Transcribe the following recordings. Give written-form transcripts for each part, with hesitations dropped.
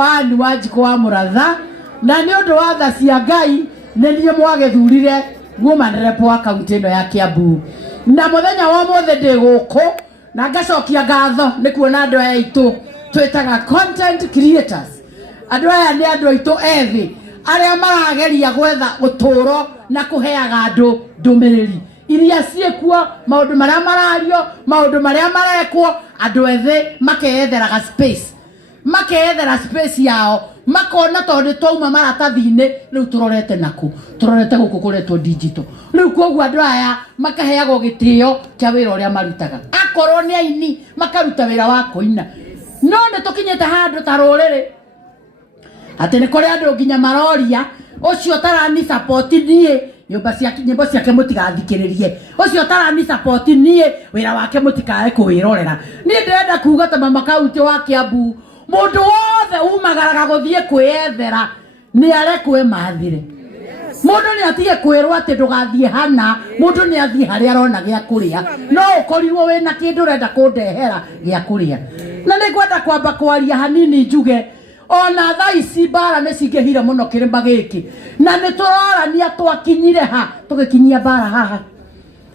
Anne Wanjiku wa Muratha na ni undu wa tha cia Ngai ne nie mwagethurire woman rep wa kaunti ino ya Kiambu na muthenya wa mothe ndi guku na ngacokia ngatho ni kuona andu aya itu twitaga content creators. Andu aya ni andu aitu ethi aria marageria gwetha uturo na kuheaga andu ndumiriri iria ciekuo maundu maria marario maundu maria marekwo andu ethi makeetheraga space yao makona tondu twauma maratathine riu turorete naku turorete guku kuretwo digital riu koguo andu aya makaheagwo gitio kia wira uria marutaga akorwo ni aini makaruta wira wa kuina no ne tukinyete handu ta ruriri ati ni kuri andu nginya maroria ucio tarani support nie nyimbo ciake mutigathikiririe ucio tarani support nie wira wake mutikae kuwirorera ni ndenda kuga ta mama kaunti wa Kiambu mundu wothe umagaraga guthie kwiyethera ni arekwe mathire mundu ni atie kwirwo ati ndugathie hana mundu ni athie haria arona gia kuria no ukorirwo wina kindu renda kundehera gia kuria na ni gwenda kwamba kwaria hanini njuge ona tha ici bara ni cingehire muno kirima giki na ni turorania twakinyire ha tugikinyia bara haha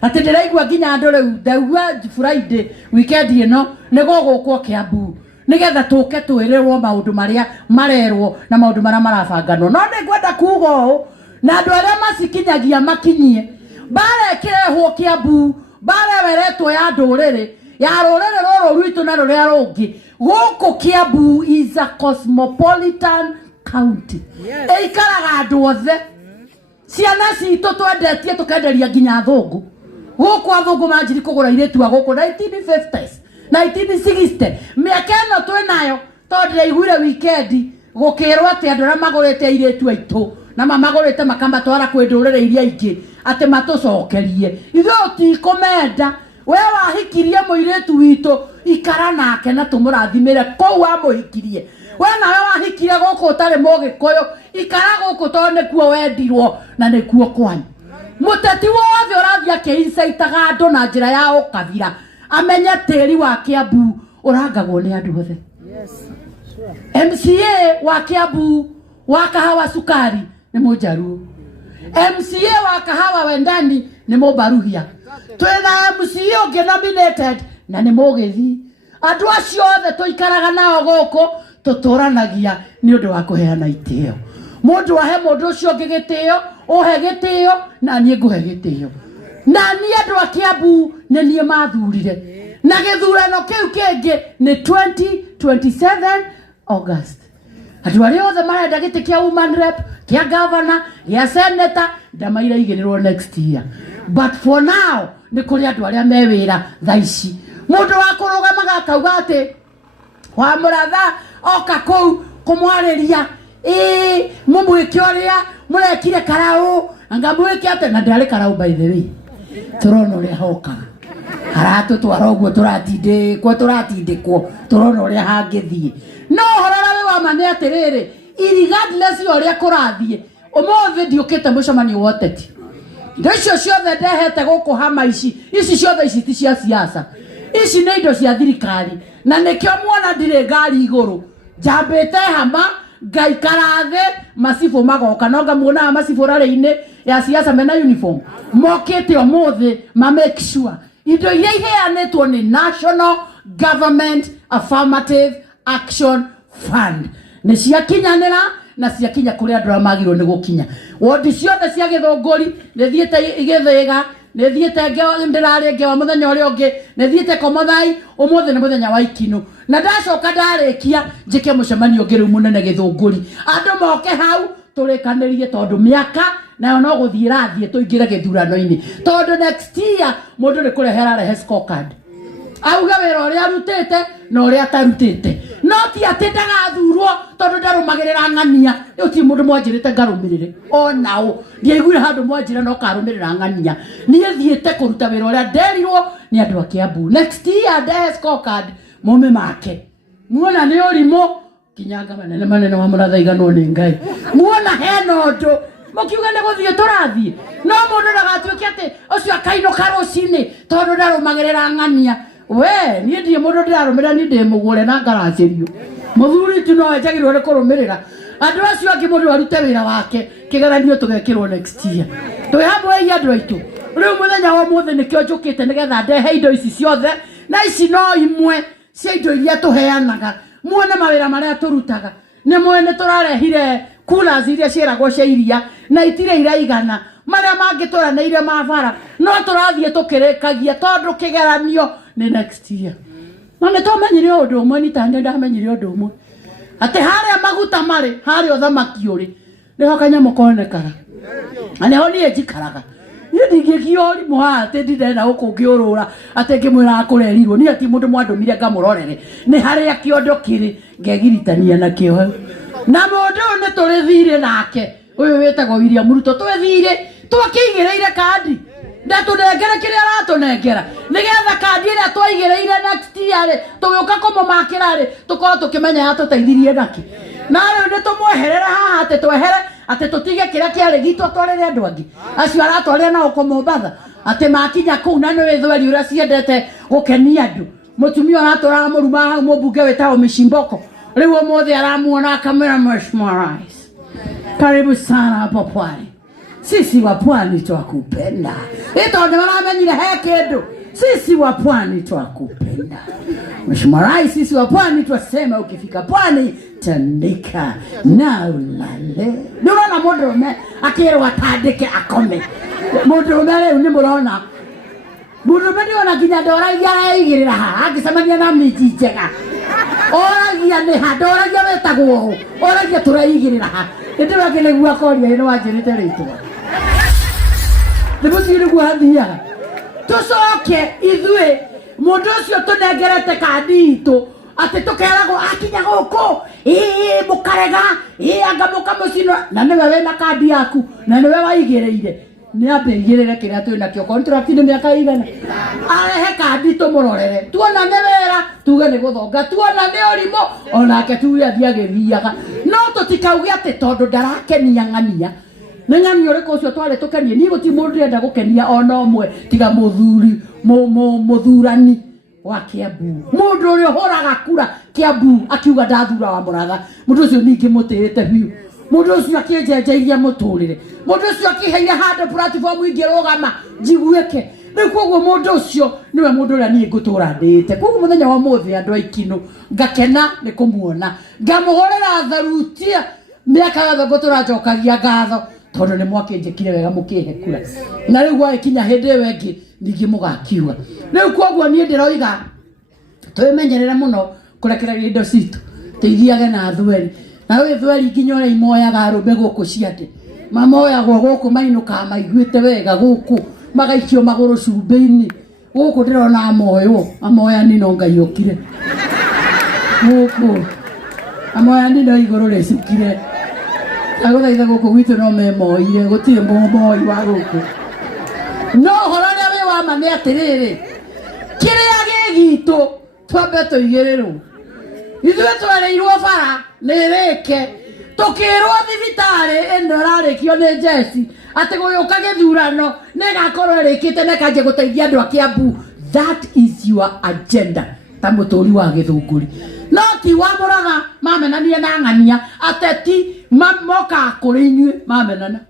ati ndiraigua nginya andu riu ndauga Friday weekend ino ni gugukwo Kiambu nigetha tuke twirirwo maundu maria marerwo na maundu maria marabangano no ni gwenda kuga u na andu aria macikinyagia makinyie bara ekirehwo Kiambu bara weretwo ya nduriri ya ruriri ruru rwitu na ruria rungi guku Kiambu is a cosmopolitan county ikaraga andu othe ciana citu twendetie tukenderia nginya thungu guku athungu manjiri kugura iretu a guku 1950s 1960 miaka ino twinayo tondu iguire weekend gukirwo ati andu aria magurite iretu aitu na mamagurite makamatwara kwi ndurire iria ingi ati matucokerie ithu utikomenda we wahikirie muiretu witu ikara nake na tumurathimire kou amuhikirie we nawe wahikire guku utari mugikuyu ikara guku tondu nikuo wendirwo na nikuo kwanyu muteti wothe urathia akiincaitaga andu na njira ya ukavira amenye tiri wa Kiambu urangagwo ni andu othe. MCA wa Kiambu wa Kahawa Sukari ni mujaru MCA wa Kahawa Wendani ni mubaruhia twina MCA ungi nominated na ni mugithi andu acio othe tuikaraga nao guku tuturanagia ni undu wa kuheana itio mundu ahe mundu ucio ungi gitio uhe gitio na nie nguhe gitio na ni andu a Kiambu ni nie mathurire na githurano kiu kingi ni 2027 August andu aria othe marenda giti kia woman rep kia governor kia senator ndamaira igirirwo next year but for now ni kuri andu aria mewira thaici mundu wa kurugamaga akauga ati wa Muratha oka kou kumwariria mumwike uria murekire karau ngamwike ati na ndari karau by the way turona uria hokaga aratu twara uguo turatindikwo turona uria hangithie no horora we wa mane atiriri irregardless uria kurathie umuthi ndiukite mucemanio woteti indo icio ciothe ndehete guku hama ici ciothe ici ti cia siasa ici ni indo cia thirikari na nikio muona ndire ngari iguru njambite hama ngaikarathe masifu magoka no ngamuona masifu rari-ini ya siasa mena uniform mokite umuthi ma make sure indo iria iheanitwo ni National Government Affirmative Action Fund ni ciakinyanira na ciakinya kuri andu amagirwo ni gukinya wodi ciothe cia githunguri ni thiete igithiga ni thiete ndirari ngewa muthenya uria ungi ni thiete Komothai umuthi ni muthenya wa ikinu na ndacoka ndarikia njike mucemanio ungi riu munene githunguri andu moke hau turikanirie tondu miaka nayo no guthie rathie tuingire githurano-ini tondu next year mundu ni kurehera rehe scorecard auga wira uria arutite na uria atarutite no ti ati ndagathurwo tondu ndarumagirira ng'ania uti mundu mwanjirite ngarumirire onao ndieiguire handu mwanjira no karumirira ng'ania nie thiete kuruta wira uria nderirwo ni andu a Kiambu next year ndehe scorecard mume make muona ni urimo kinyanga manene wa Muratha igano ni Ngai muona hena undu mukiuga ni guthie turathie no mundu ndagatuike ati ucio akainoka rucini tondu ndarumagirira ng'ania we nie ndie mundu ndirarumira ni ndimugure na ngaracirio muthuri tu no ejagirwo ne kurumirira andu acio angi mundu arute wira wake kigeranio tugekirwo next year twi hamwe andu aitu riu muthenya wa muthe nikio njukite nigetha ndehe indo ici ciothe na ici no imwe cia indo iria tuheanaga muone mawira maria turutaga ne mwene turarehire coolers iria ciaragwo cia iria na itire iraigana maria mangituraneire mabara no turathie tukirikagia tondu kigeranio ni next year na nitomenyire undu umwe ni tande ndamenyire undu umwe ati haria maguta mari haria uthamaki uri niho kanyamo konekaga ane ho nie njikaraga ndingikiori muha ati ndenda ukungiurura ati ngimwira akurerirwo ni ati mundu mwandumire ngamurorere ni haria kiondo kiri ngegiritania na kio na mundu ni turithire nake uyu wetagwo William Ruto twethire twakiigireire kandi ndatunengere kiria aratunengera nigetha kandi ira twaigireire next year tugiuka kumumakira ri tukorwo tukimenya atuteithirie naki na riu nitumweherera haha ati twehere ati tutige kiria kiari gitu twarire andu angi acio aratwarire na ukumumbatha ati makinya kuu na niwe thweri uria ciendete gukenia andu mutumia aratwara muruma hau mubunge wetao Mishimboko riu umothe aramuona kamera Mheshimiwa Rais karibu sana hapa Pwani. Sisi wa Pwani twakupenda. Tondu maramenyire he kindu. Sisi wa Pwani twakupenda. Mheshimiwa Rais, sisi wa Pwani twasema ukifika Pwani tandika na ulale. Ndurona mundurume akirwa tandike akome. Mundurume riu ni murona. Mundurume ni ona nginya ndoragia igirira ha akicemania na miji njega. Oragia ni ha ndoragia wetagwo. Oragia turaigirira ha. Ndiro kile gwa koria ino wajirite ritwa. Ndibutire guhathia. Tucoke ithue mundu ucio tunengerete kandi itu ati tukeragwo akinya guku mukarega anga mukamucino na niwe wena kandi yaku na niwe waigireire ni ambigirire kiria twina kio contract ni miaka igana arehe kandi tumurorere tuona ni wera tuge ni guthonga tuona ni urimo onake tuya thiagithiaga no tutikauge ati tondu ndarakenia ng'ania ni ng'ania uriku ucio tware tukenie ni guti mundu enda gukenia ona omwe tiga muthuri muthurani wa Kiambu mundu uria horaga kura Kiambu akiuga ndathura wa Muratha mundu ucio ningi mutirite biu mundu ucio akienjenjeirie muturire mundu ucio akiheire hande platform ingirugama njiguike ni koguo mundu ucio niwe mundu uria ni ngutura ndite koguo muthenya wa muthe andu aikinu ngakena ni kumuona ngamuhorera tharutia miaka yothe nguturajokagia ngatho tondu ni mwakinjikire wega mukihe kura na riu gwakinya hindi wengi ningi mugakiwa riu koguo ni ndiroiga twimenyerere muno kurekereria indo citu teithiage na thweri na we thweri nginya ore imoyaga arumbe guku ciande mamoyagwo guku mainuka maiguite wega guku magaikio maguru cumbi-ini guku ndirona moyo amoya ni no Ngai ukire guku amoya ni no iguru recukire aguthaitha guku gwitu no memoire gutire moi wa guku no hororia we wa mane atiriri kiria gigitu twambe tuigirirwo ithuĩ twereirwo bara nĩrĩke tukirwo thibitari ĩno rarĩkio nĩ Jesi ati gũyũka gĩthurano nĩgakorwo rĩkĩte na kanjĩ gũteithia andũ a Kiambu. That is your agenda ta mũtũri wa gĩthũngũri no ti wa Mũratha mamenania na ng'ania ateti moka kũrĩ inyuĩ mamenana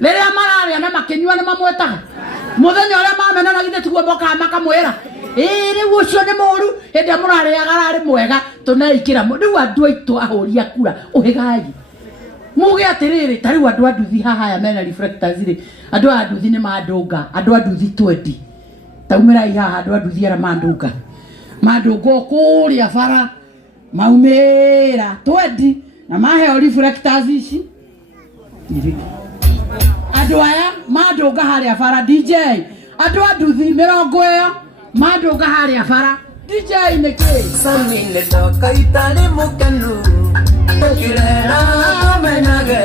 rĩrĩa mararĩa na makĩnyua nĩ mamwetaga mũthenya ũrĩa mamenana githĩ tiguo moka makamwĩra riu ucio ni muru hĩndĩ mũrarĩaga ararĩ mwega tunaikĩra riu andũ aitũ ahũria kura ũhigai muge atirĩrĩ ta riu andũ a nduthi haha aya mena reflectors rĩ andũ a nduthi nĩ mandũnga andũ a nduthi 20 taumĩrai haha andũ a nduthi ara mandũnga kũrĩa bara maumĩra 20 na maheo reflectors ici andũ aya mandũnga harĩa bara DJ andũ a nduthi 20 mandũnga harĩa bara DJ nĩ kĩ samine toka itari mukenu kirera menage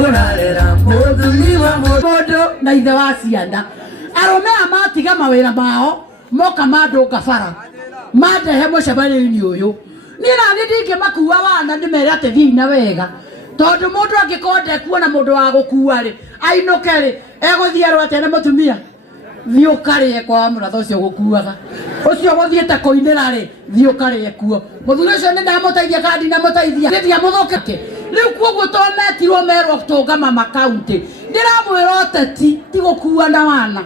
urarera mudumi wa mũndũ na ithe wa ciana arũme a matiga mawĩra mao moka mandũnga bara mandehe mũcemanio-inĩ ũyũ niĩ naniĩ ndingĩmakua wana ndĩmere atĩ thiĩ na wega tondu mũndũ angĩkorwo ndekuona mũndũ wa gũkua rĩ ainũke rĩ egũthiĩ arwo atĩ nĩ mũtumia thiĩ ũkarĩe kwa Mũratha ũcio gũkuaga ucio guthiete kuinira ri thi ukarie kuo muthuri ucio ni ndamuteithia kandi na muteithia ndia muthokeke riu kuoguo to metirwo merwo tunga mama county ndiramwira oteti ti gukua na wana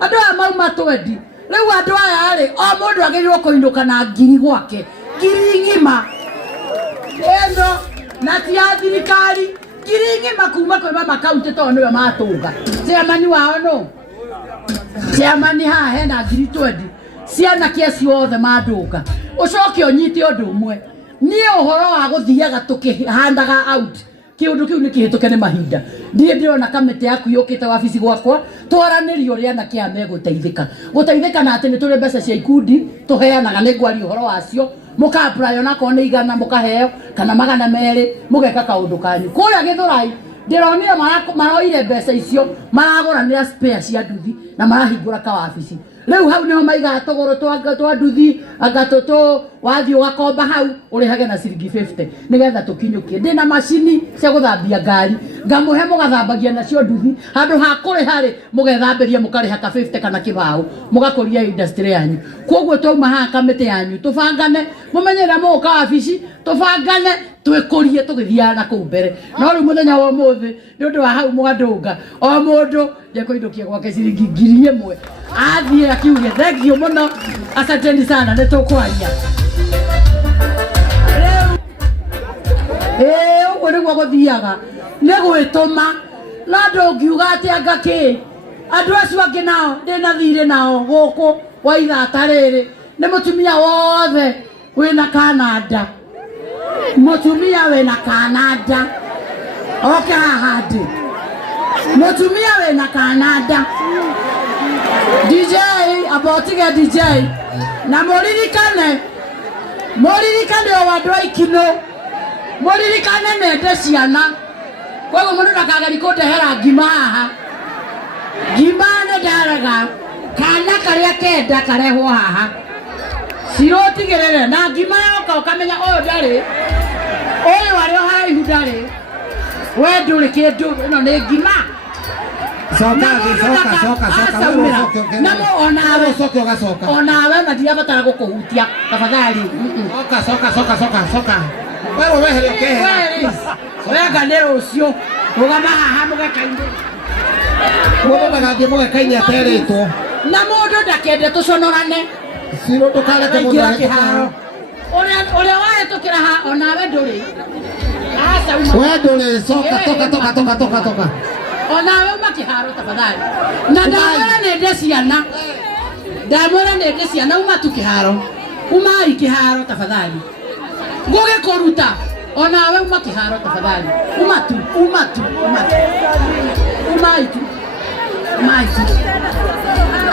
andu aya mauma twendi riu andu aya ri o mundu agirirwo kuinuka na ngiri gwake ngiri ng'ima endo na ti ya thirikari ngiri ng'ima kuma kwi mama county to niwe matunga chairman wao no chairman ha hena ngiri 20 ciana kiasi othe mandunga ucoke onyite undu umwe ni uhoro wa guthiaga tukihandaga out kiundu kiu ni kihituke ni mahinda ndie ndirona kamite yaku yukite wabici gwakwa twaranirio ria na kia guteithika na ati ni turi mbeca cia ikundi tuheanaga ni ngwari uhoro wacio mukapply ona ko ni igana mukaheo kana magana meri mugeka kaundu kanyu kuria Githurai ndironire maroire mbeca icio maraguranira spare cia nduthi na marahingura kawabici riu hau niho maiga togoro twa nduthi agatoto wathi ugakomba hau urihage na ciringi 50 nigetha tukinyukie ndina macini cia guthambia ngari ngamuhe mugathambagia nacio nduthi handu ha kuri hari mugethamberia mukariha ka 50 kana kibao mugakoria industry yanyu koguo twauma ha kamite yanyu tubangane mumenyera muka wabici tubangane twikurie tugithiana ku mbere no riu muthenya wa muthi ni undu wa hau mugandunga o mundu ndekuindukia gwake ciringi 1000 athie akiuge thank you muno asanteni sana ni tukwaria uguo niguo guthiaga ni gwituma na ndungiuga ati angaki andu acio angi nao ndina thire nao guku wa ithata riri ni mutumia wothe wina kanada mutumia wina kanada oke haha ndi mutumia wina kanada DJ abotige DJ na moririkane o wandu aikino moririkane nende ciana koguo mundu ndakageri kundehera ngima haha ngima ne ndaraga kana karia kenda karehwo haha cirotigirire na ngima yoka ukamenya uyu ndari uyu wari o haraihu ndari we nduri kindu ino ni ngima onawe ndatirabatara gukuhutia tafadhali soka wewe weherekehe wega ni rucio rugama haha mugekaine mundu ndagathie mugekaine ateritwo na mundu ndakende tuconorane siro tukareke mundu kiharo uria wahetukira ha onawe nduri we nduri soka onawe uma kiharo tafadhali na ndamwira nende ciana uma tu kiharo umai kiharo tafadhali nguge kuruta onawe uma kiharo tafadhali uma tu umai tu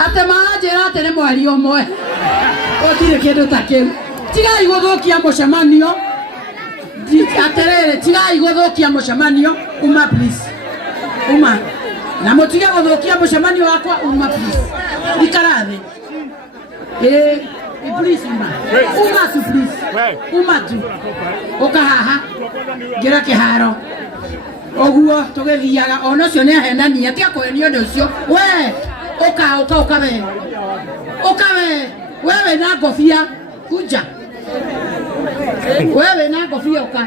ate maanjira ate ni mweri umwe otire kindu ta kiu tigai guthukia mucemanio aterere tigai guthukia mucemanio uma please uma na mutige guthukia mucemanio wakwa uma please ikarathi please uma tu please uma tu uka haha ngira kiharo oguo tugithiaga ona cio ni ahenania tia kwenio ndu cio we uka wewe na ngofia kuja wewe na ngofia uka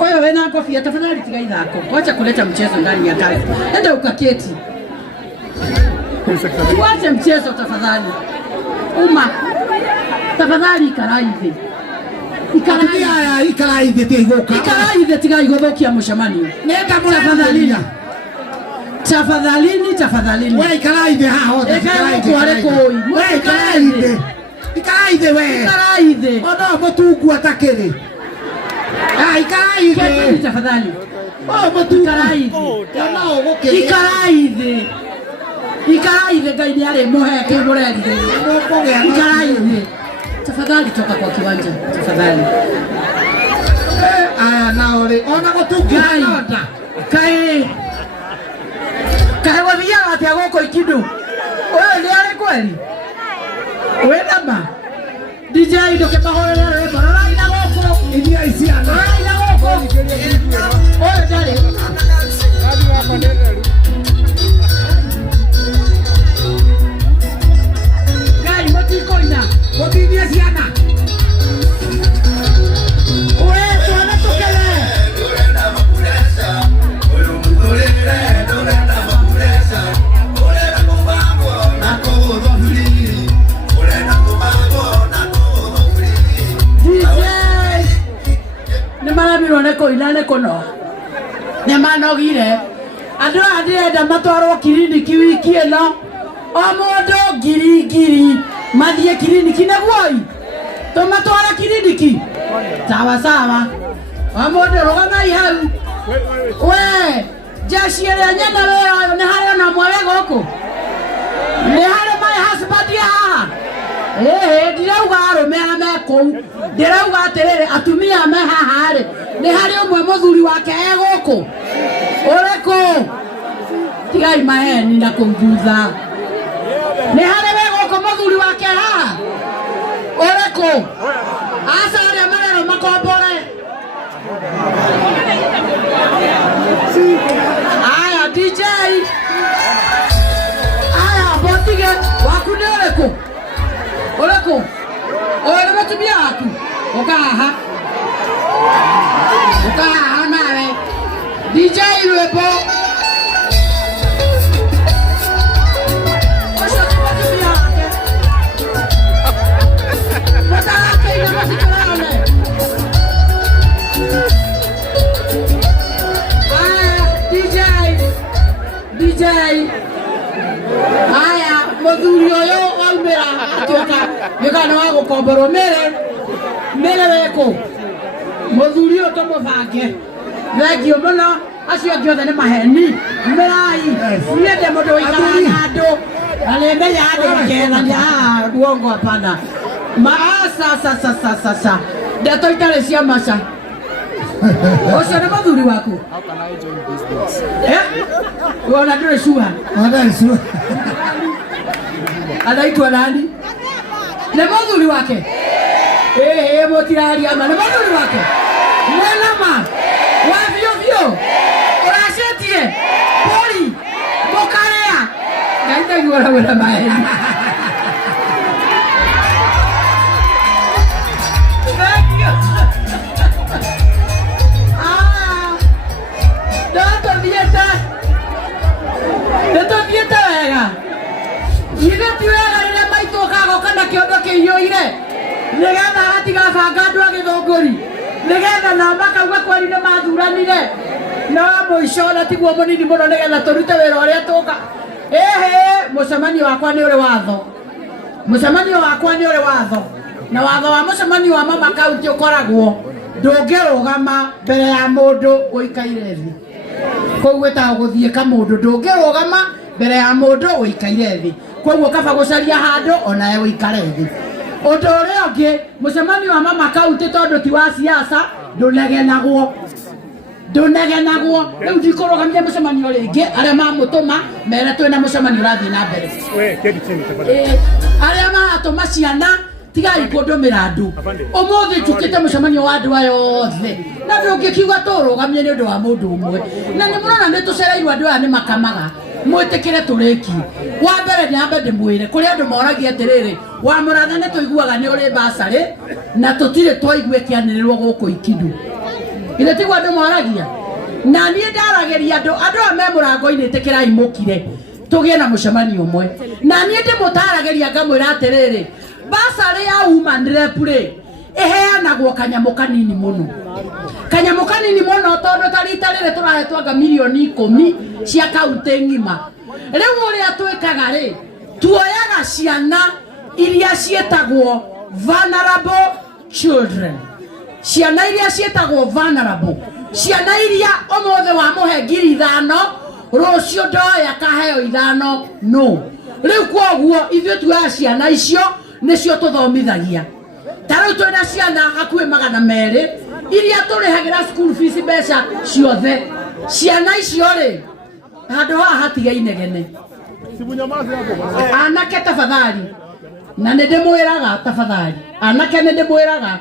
wewe na ngofia tafadhali tiga ithako wacha kuleta mchezo ndani ya kazi enda ukaketi wacha mchezo tafadhali uma tafadhali ikaraithe tiguka ikaraithe tiga iguthukia mucemanio nenda tafadhali tafadhali we ikaraithe haha hothe ikaraithe we ona mutungu atakiri ikaraithe tafadhali mutungu ikaraithe ngai ni ari muheke murerire ikaraithe tafadhali toka kwa kiwanja tafadhali naole ona gutungu kai wathia atia guko ikindu uyu ni ari kweli we namba DJ ndoke mahorera re barara ina guko idia isiana ina guko uyu ndari gai motikoina muno ne manogire andu adirenda matwarwo kiriniki wiki ino o mundu ngiri mathie kiriniki naguoi tumatwara kiriniki sawa o mundu rugamai hau we jeshi ya nyenda wewe ne hari na mwawe goko ne hari my husband ya ndirauga arume ame kou ndirauga atiriri atumia me haha ri ni hari umwe muthuri wake egoko ureko tigai maheni na kumbuza ni hari wegoko muthuri wake haha ureko asa ri marero makombore aya DJ aya botige wakune ureko ole matumia aku ukaha nawe DJ Rwebo osha matumia ake wataka ina masikana DJ aya muthuri oyo waumira atuika yukana wa gukomboro mere weko muthuri oyo tumubange thengio muno acio angĩ othe nĩ maheni merai niende mũndũ ũikara na andũ na nĩmenya andũ makethania guongo hapana maasa ndeto itarĩ cia maca ucio nĩ muthuri waku wona ndũrĩ cua anaitwa nani nĩ muthuri wake mũtiraria ma nĩ muthuri wake mwenama wa biũ ũracetie pori mũkarĩa ngaitaguora wĩra maheni Nĩtũthiĩte wega ithe ti wega rĩrĩa maitũ kagoka na kĩondo kĩiyũire nĩgetha gatigabanga andũ a Gĩthũngũri nĩgetha nao makauga kweri nĩ mathuranire no mũico na tiguo mũnini mũno nĩgetha tũrute wĩra ũrĩa tũka mũcemanio wakwa nĩ ũrĩ watho na watho wa mũcemanio wa mama kaunti ũkoragwo ndũngĩrũgama mbere ya mũndũ ũikaire thĩ koguo gwĩtagwo gũthiĩka mũndũ ndũngĩrũgama mbere ya mũndũ ũikaire thĩ koguo kaba gũcaria handũ onawe ũikare thĩ ũndũ ũrĩa ũngĩ mũcemanio wa mama kaunti tondũ ti wa siasa ndũnegenagwo rĩu ndikũrũgamia mũcemanio rĩngĩ arĩa mamũtũma mere twĩna mũcemanio ũrathiĩ na mbere arĩa maratũma ciana tigai kũndũmĩra andũ ũmũthĩ njũkĩte mũcemanio wa andũ aya othe na ndũngĩkiuga tũrũgamie nĩ ũndũ wa mũndũ ũmwe na nĩ mũrona nĩ tũcereirwo andũ aya nĩ makamaga mwĩtĩkĩre tũrĩki wa mbere nyambe ndĩmwĩre kũrĩ andũ moragia atĩrĩrĩ wa mũratha nĩ tũiguaga nĩ ũrĩ mbacarĩ na tũtirĩ twaigua ĩkĩanĩrĩrwo gũkũ Ikindu ithe tiguo andũ moragia na niĩ ndaragĩria andũ aya me mũrango-inĩ ĩtĩkĩrai mũkire tũgĩe na mũcemanio ũmwe na niĩ ndĩmũtaragĩria ngamwĩra atĩrĩrĩ basarĩ ya woman rep ĩheanagwo kanyamũ kanini mũno tondũ ta rita rĩrĩ tũrahetwanga milioni 10 cia kaunti ng'ima rĩu ũrĩa twĩkaga rĩ tuoyaga ciana iria ciĩtagwo vulnerable children ciana iria ũmũthĩ wa mũhe ngiri 5 rũciũ ndoya kaheo 5 no rĩu kwoguo ithuĩ tuoya ciana icio nĩcio tũthomithagia tarĩu twĩna ciana hakuhĩ 200 iria tũrĩhagĩra school fees mbeca ciothe ciana icio rĩ handũ haha hatige inegene anake tafadhali na nĩndĩmwĩraga tafadhali anake nĩndĩmwĩraga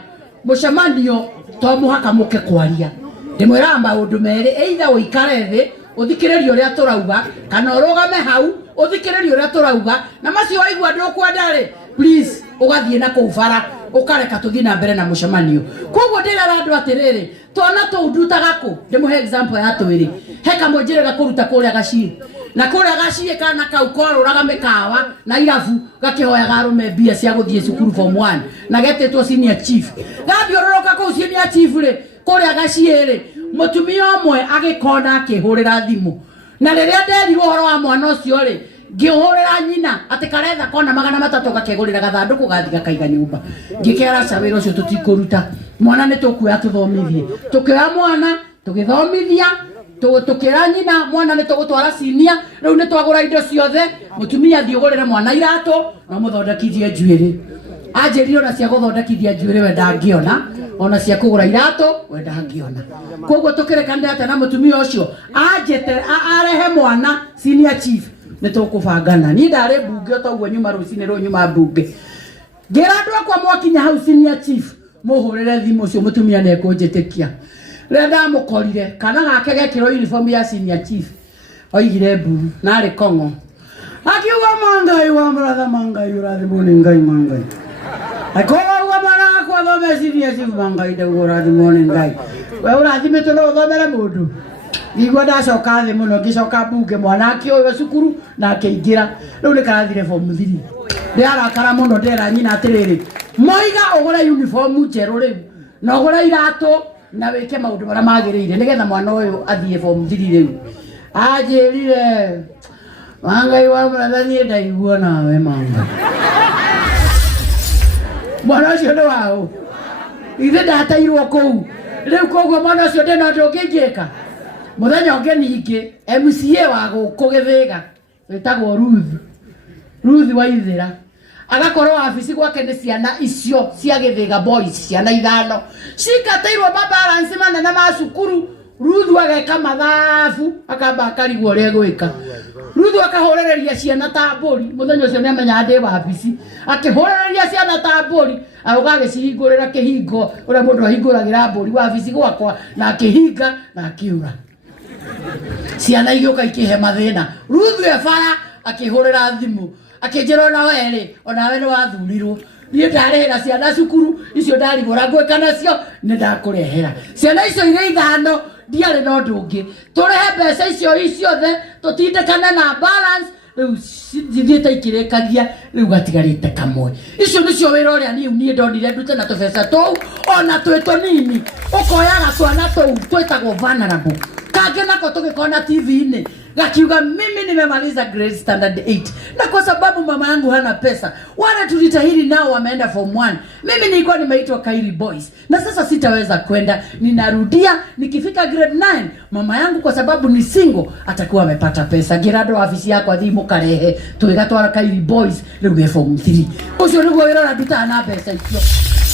mũcemanio to mũhaka mũke kwaria ndĩmwĩraga maũndũ merĩ either ũikare thĩ ũthikĩrĩrie ũrĩa tũrauga kana ũrũgame hau ũthikĩrĩrie ũrĩa tũrauga na macio waigua ndũkwenda rĩ please ugathiĩ na kũu bara ukareka tũthiĩ na mbere na mũcemanio koguo ndĩrera andũ atĩrĩrĩ twana tũu ndutaga kũ ndĩmũhe example ya twĩrĩ he kamwe njĩrĩga kũruta kũrĩa Gacii na kũrĩa Gacii kana kau korũraga mĩkawa na irabu gakĩhoyaga arũme mbia cia gũthiĩ cukuru form 1 na getĩtwo senior chief gathiũrũrũka kũu senior chief rĩ kũrĩa Gacii rĩ mutumia omwe agikona akihurira thimu na riria nderirwo horo wa mwana ucio ri ngihurira nyina ati karetha kona 300 gakegurira gathanduku gathiga kaiga nyumba ngikera cawira ucio tutikuruta mwana ni tukuya tuthomithie tukioya mwana tugithomithia tukira nyina mwana ni tugutwara sinia riu ni twagura indo ciothe mutumia thiugurire mwana irato na muthondekithie njuiri anjirio na cia guthondekithia njuiri we ndangiona ona cia kugura irato we ndangiona koguo tukirekanira ati na mutumia ucio anjete arehe mwana senior chief ni tukubangana ni ndare bunge otaguo nyuma rucine ru nyuma bunge ngira andu akwa mwakinya hau senior chief muhurire thimu ucio mutumia ne kunjitikia renda mukorire kana gake gekiro uniform ya senior chief oigire bu nari kongo akiuga mangai wa brother mangai urathimwo ni ngai mangai akowa wa mwana kwa thome senior chief mangai ndugu urathimwo ni ngai we urathimitwo no uthomere mundu igwa ndacoka thi muno ngicoka bunge mwana akioyo cukuru na akeingira riu ni karathire form 3 ndiarakara muno ndera nyina atiriri moiga ugure uniform njeru riu na ugure irato na weke maundu mara magirire nigetha mwana uyu athie form 3 riu ajirire mangai wa mrathani ndaigua nawe manga mwana ucio ndo wao ithe ndatairwo kuu riu koguo mwana ucio ndena ndungingika muthenya unge ningi MCA wa guku Githiga wetagwo Ruth wa Ithira agakorwo afisi gwake ni ciana icio cia Githiga boys ciana 5 cikateirwo balance manene ma cukuru Ruth ageka mathabu akamba akarigwo ria gwika Ruth akahorereria ciana ta mburi muthenya ucio ni amenya ndi wa afisi akihorereria ciana ta mburi augage cihingurira kihingo uria mundu ahinguragira mburi wa afisi gwakwa na akihinga na akiura ciana igioka ikihe mathina Ruth efara akihurira thimu akinjira na weri ona we no wathurirwo ni ndarehera ciana cukuru icio ndarigora gweka nacio ni ndakurehera ciana icio ire 5 ndiare no ndungi turehe mbeca icio the tutindekana na balance riu thithiite ikirekagia riu gatigarite kamwe icio nicio wira uria ni ndonire ndute na tubeca tou ona twito nini ukoyaga twana tou twitagwo vulnerable kage nako tugikona TV-ini gakiuga mimi nimemaliza grade standard 8 na kwa sababu mama yangu hana pesa wale tulitahiri nao wameenda form 1 mimi nilikuwa nimeitwa Kairi Boys na sasa sitaweza kwenda ninarudia nikifika grade 9 mama yangu kwa sababu ni single atakuwa amepata pesa girado ofisi yako thimu karehe tuigatwara Kairi Boys riu form 3 ucio niguo wira na duta na pesa icio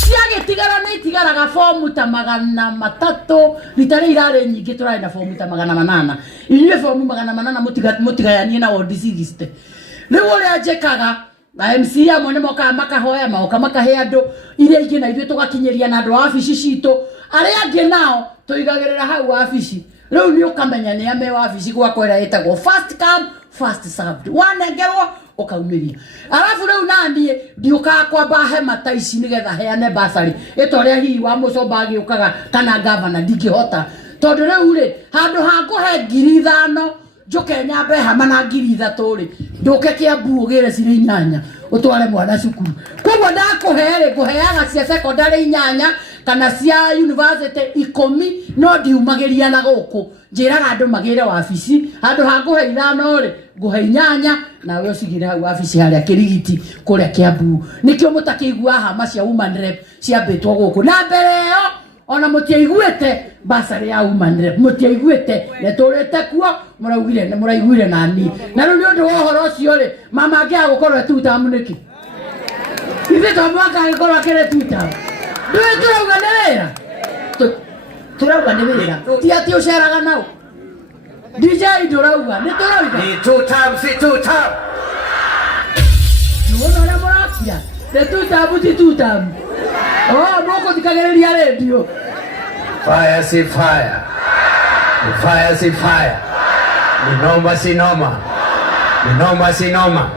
ciage tigara na itigaraga form ta 300 litare irare nyingi turaenda form ta 800 inywe form 800 mutigayanie na ward 60 riu uria njekaga MC amwe ni moka makahoya maoka makahe andu iria ingi na ithuĩ tugakinyeria na andu a wabici citũ aria angi nao tuigagirira hau wabici riu ni ukamenya ni ame wabici gwakwa ira itagwo first come first served wanengerwo ukaumiria alafu riu nani ndiuka kwamba hema ta ici nigetha heane basari itoria hihi wa mucomba agiukaga kana governor ndingihota tondu riu ri handu ha kuhe 5,000 njuke nyambe hama na 3,000 ri nduke Kiambu ugire ciri 8 utware mwana cukuru koguo ndakuhere kuheaga cia secondary 8 kana cia university 10 no ndiumagiria na guku njiraga andu magire wabici handu ha kuhe 5 ri nguhe 8 na we ucigire hau wabici haria Kirigiti kuria Kiambu nikio mutakigua hama cia woman rep ciambitwo guku na mbere yo ona mutiaiguite basari ya woman rep mutiaiguite neturete kuo muraiguire nani na riu ni undu wa horo ucio ri mama angi agukorwo tuta muniki ithe to mwaka agukorwo akire tuta ndwe turauga ni wira turauga ni wira ti ati uceraga nao DJ ndurauga ni turauga Ni 2 times, si 2 times. nuona na murakia the tuta buti tuta moko dikagereria radio Fire si fire. Fire si fire. Ni noma si noma. Ni noma si noma.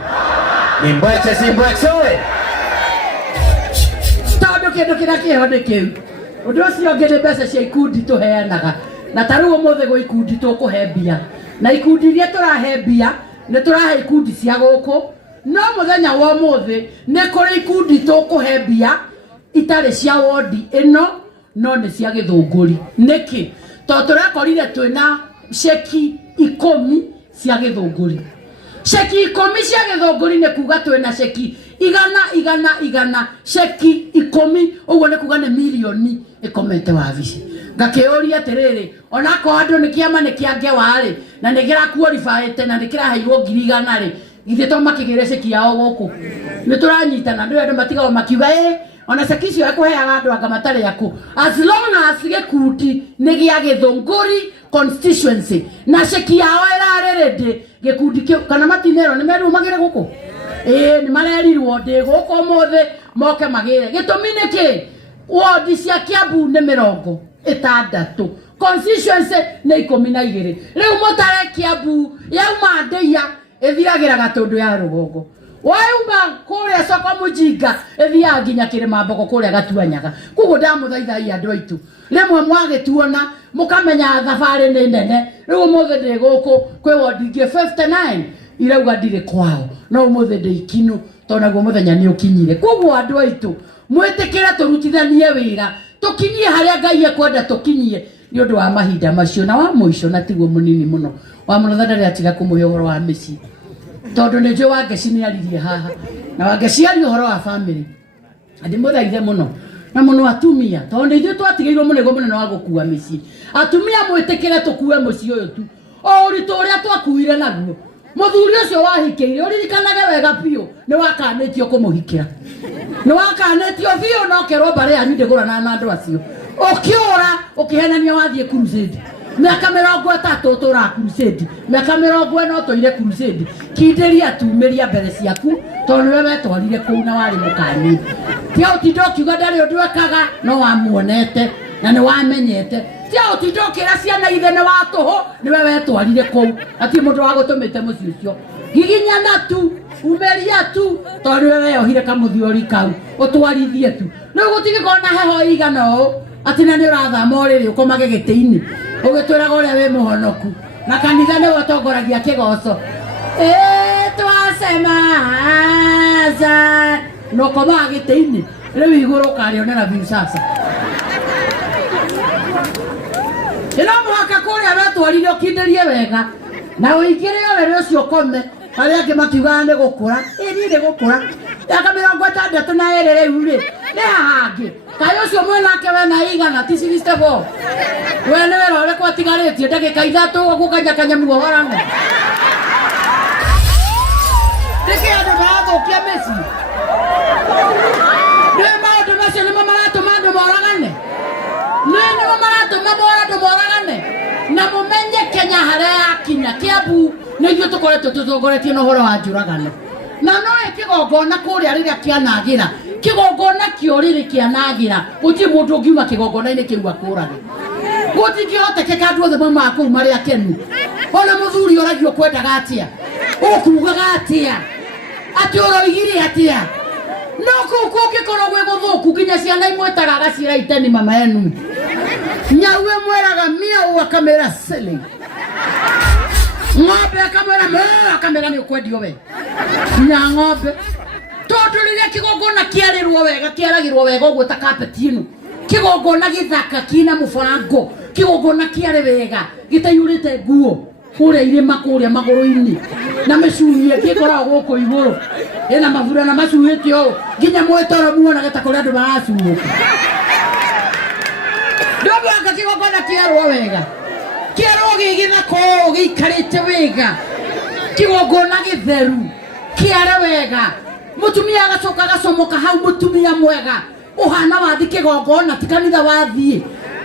Ni mbweche si mbweche we. tondu kindu kiria kihone kiu undu ucio ngene mbeca cia ikundi tuheanaga na taruo mothe go ikundi tukuhe mbia na ikundi iria turahe mbia ni turahe ikundi cia guku no muthenya wa mothe ni kuri ikundi tukuhe mbia itare cia wodi ino no ni cia Githunguri niki to turakorire twina sheki 10 cia githunguri. Sheki 10 cia githunguri ne kuga twina sheki igana sheki 10 uguo ne kuga ne milioni ikomete wabici. Ngakiuria atiriri ona ko andu ni kiama ni kiange wari na ni gira qualified na ni kira hairwo 100 ri ithe to makigire sheki yao guku ni turanyitana ndio andu matigawo makiuga ona sheki cio ekuheaga andu anga matari yaku as long as gikundi ni gia githunguri constituency na sheki yao irare ready gikundi kana matinero ni meru magire guku ni marerirwo ndi guku mothe moke magire gitumi niki ward cia Kiambu ni 60 constituency ni 12 riu motare Kiambu yauma ndeia ethiragira gatundu ya rugongo wauma kuria soko mujinga ethia nginya kirima mboko kuria gatuanyaga kugo ndamuthaithaia andu aitu rimwe mwagituona mukamenya thabari ni nene riu muthe ndi guku kwi ward ingi 59 irauga ndire kwao no muthe ndi ikinu tonaguo muthenya ni ukinyire kugo andu aitu mwitikire turutithanie wira tukinyie haria Ngai ekwenda tukinyie ni undu wa mahinda macio na wa muico na tiguo munini muno wa muno ndari atiga kumuhe uhoro wa mici tondu ni jo wake ciniaririe haha na wake ciari uhoro wa family andi muthaithe muno na muno atumia tondu ithu twatigeirwo munego munene wa gukua mici atumia mwitikire tukue muci uyu tu o uritu uria twakuire naguo muthuri ucio wahikiire uririkanage wega piu ni wakanitio kumuhikira ni wakanitio biu no kerwo bare anyu ndigurana na andu acio ukiura ukihenania wathie crusade miaka 30 tura crusade miaka 40 toire crusade kinderia tumeria mbere ciaku tondu wewe twarire kuu na wari mukani tia utindo kiuga ndari undu ekaga no wamuonete na ni wamenyete tia utindo kira ciana ithe ne watuho ni wewe twarire kuu ati mundu wa gutumite muci ucio giginyana tu umeria tu tondu wewe ohire kamuthiori kau utwarithie tu no gutigikona heho igano ati na ni urathama uriri ukomage gitiini ugitwiraga uria wi muhonoku na kanitha ni watongoragia kigoco twasemaza no koma gitiini riu iguru karionera view sasa ino mwaka kuria wetwarire ukinderie wega na uingire were ucio kome aria angi makiuga ni gukura ni ndi gukura yaka 60 na erere uri ni hangi kayo ucio mwenake we na igana ti 64 we ni wera ore kwatigaretie ndagika 3 gukanya kanyamu warangu ndike andu marathukia meci ni maundu macio nimo maratuma andu moragane nimo maratuma andu moragane na mumenye Kenya haria yakinya Kiambu ni ithuĩ tukoretwo tutongoretie na uhoro wa njuragano na no ikigongona kuria riria kianagira kigongona kio riri kianagira guti mundu ungiuma kigongona-ini kiu akurage gutingihoteka andu othe mama kuu maria kenu ona muthuri uragio kwendaga atia ukugaga atia ati uroigire atia no kuu kungikorwo gwi guthuku nginya ciana imwe taraga cira iteni mama yenu nyawe mweraga mia wakamera sele ng'ombe akamera ni ukwendio we nya ng'ombe tondu riria kigongona kiarirwo wega kiaragirwo wega uguo ta carpet ino kigongona githaka kina mubango kigongona kiare wega gitayurite nguo kuria irima kuria maguru-ini na mecuri gikoragwo guku iguru ina mavura na macuite o nginya mwetoro muona geta kuria andu maracuruka ndogo anga kigongona kiarwo wega kiarwo gigithako giikarite wega kigongona githeru kiare wega mutumia agacoka agacomoka hau mutumia mwega uhana wathi kigongona ti kanitha wathie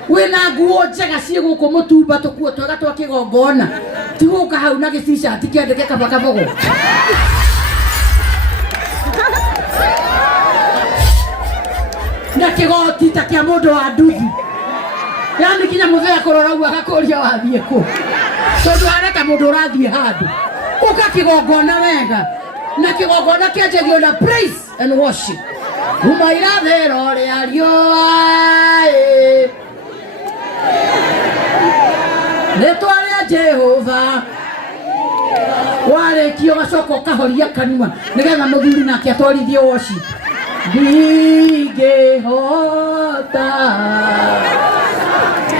wina nguo njega cie guku mutumba tukuo twega twa kigongona ti guka hau na gicisha ti kiandike kabakabogo na kigoti ta kia mundu wa nduthi yani kinya muthea kurora u agakuria wathie ku tondu areka mundu urathie handu uka kigongona wega na kigongona kianjagio na praise and worship umaira thero ria rioa ritwa ria Jehova warekio gacoka ukahoria kanua nigetha muthuri nake atwarithie worship ndingihota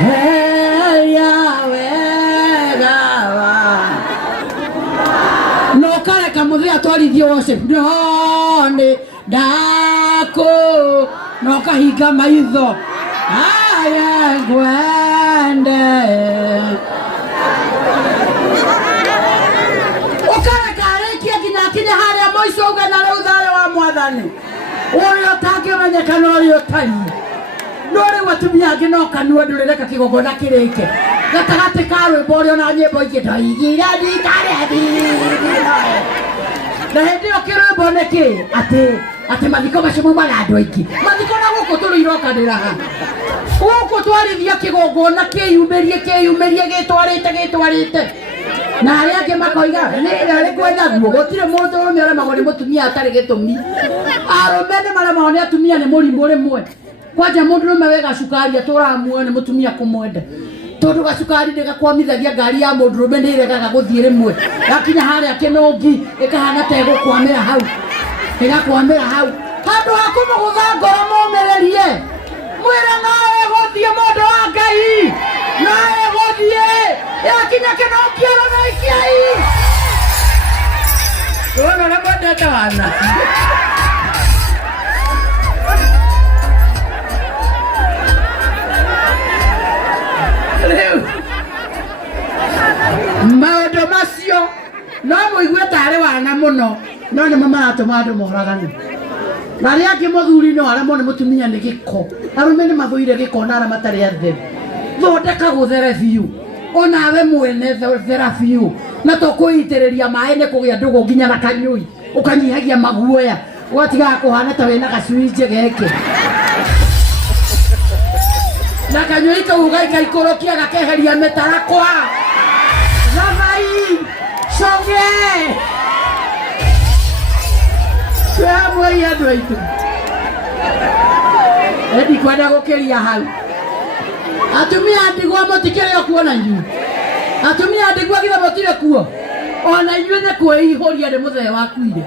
heria muthi atwarithio worship ndone ndako no kahinga maitho aya gwende ukarekarekia kinya haria moico uga na riu thayo wa mwathani uria utangimenya no uria utari ndore watumia angi no kanua ndurereka kigogona kirike gatagati ka rwimbo uria na nyimbo ingi ndoigira ndikarethi na hindi yo kirwimbo niki ati mathiko macio mauma na andu aingi mathiko na guku turi irokanira ha guku twarithia kigogona kiyumerie gitwarite na aria angi makoiga ni kwenda guo gutire mundu ume aremagwo ni mutumia atari gitumi arume ni maremagwo ni atumia ni murimu rimwe kwanja mundu no mewega cukari aturamuo ni mutumia kumwenda tondu gacukari ndegakwamithagia ngari ya mundu rume ni iregaga guthie rimwe gakinya haria kinongi ikahana ta gukwamira hau igakwamira hau handu ha kumugutha ngoro mumererie mwira nawe guthie mundu wa Ngai nawe guthie yakinya kinongi arona ikiai wana na bada tawana maundu macio no muigue tari wana muno no ni maratuma andu moragane na ria angi muthuri no aremwo ni mutumia ni giko arume ni mathuire giko na ara matari atheru thondeka guthere biu onawe mwene thera biu na tukuitiriria mai ni kugia ndugu nginya na kanyui ukanyihagia maguoya watiga kuhana ta wena gacuinje geke na kanyui kau gaikorokia gakeheria mitarakwa Ravai songe Swa ya doitu edi kwenda gukiria hau atumia ndigwa mutikire kuona nyu atumia ndigwa githa mutire kuo ona inyue ne kuihoria ni muthee wakuire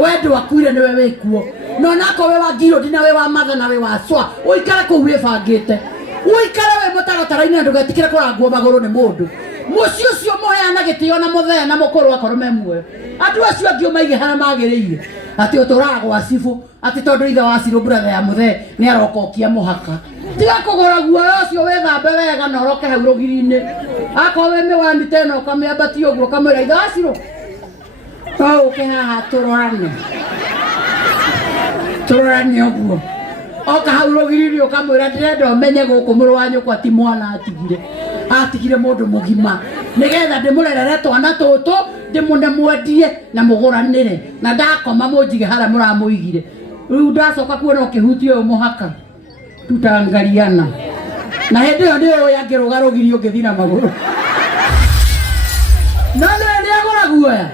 wendo wakuire niwe wikuo no nako we wa ngiro dina we wa matha na we wa swa uikara ku wibangite uikara we mutaratara-ini ndugetikire kurangwo maguru ni mundu muci ucio muheana gitio na muthee na mukuru akoro memwe andu acio angio maige hara magiriire ati uturagwa cibu ati tondu ithe wa ciru brother ya muthee ni arokokia muhaka tiga kugora guoya ucio wethambe wega na oroke hau rugiri-ini ako we miwani tena ukamiambati uguo kamwira ithe wa ciru to uke haha turorane uguo oka hau rugiri-ini ukamwira ndirenda umenye guku muru wa nyukwa ti mwana atigire mundu mugima nigetha ndimurerere twana tutu ndimunemwendie na muguranire na ndakoma munjige hara muramuigire riu ndacoka kuona ukihutio uyu muhaka tutangariana na hindi yo ndio yangiruga rugiri ungithira maguru no ndio agora guoya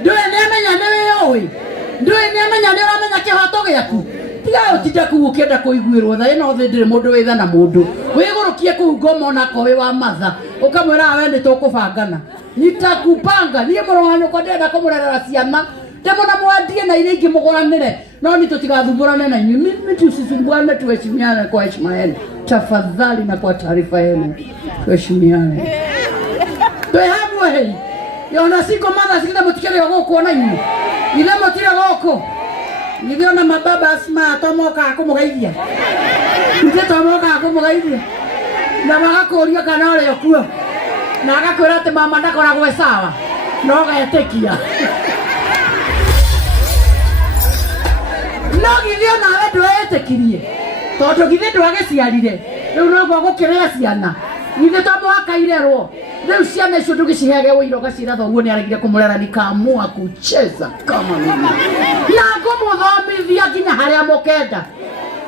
ndio nemenya niwe oi ndio nemenya ni uramenya kihoto giaku tiga utinda ku ukienda kuiguirwo tha ino thi ndire mundu witha na mundu wigurukie ku ngoma na kowe wa matha ukamwira we ndi tukubangana nitakupanga nie murohanyo kwa ndenda kumurerera ciana ndemona mwandie na ile ingi muguranire no ni tutigathumburane na nyumi tusisumbuane tuheshimiane kwa heshima yenu tafadhali na kwa taarifa yenu tuheshimiane tuhamwe hei yona siko mara sikida mutikere goko na nyumi ile mutire goko niliona mababa asma atomoka akumugaithia ndetomoka akumugaithia na magakuria kana ore yokuo na agakwira ati mama ndakoragwo sawa no gaetekia no githio nawe ndwetekirie tondu githio ndwagiciarire riu no gwa gukiria ciana githio tomo akairerwo riu ciana icio ndugicihege wira ugacira thoguo ni aragire kumurera nikaamua kucheza kama mimi na ngumuthomithia nginya haria mukenda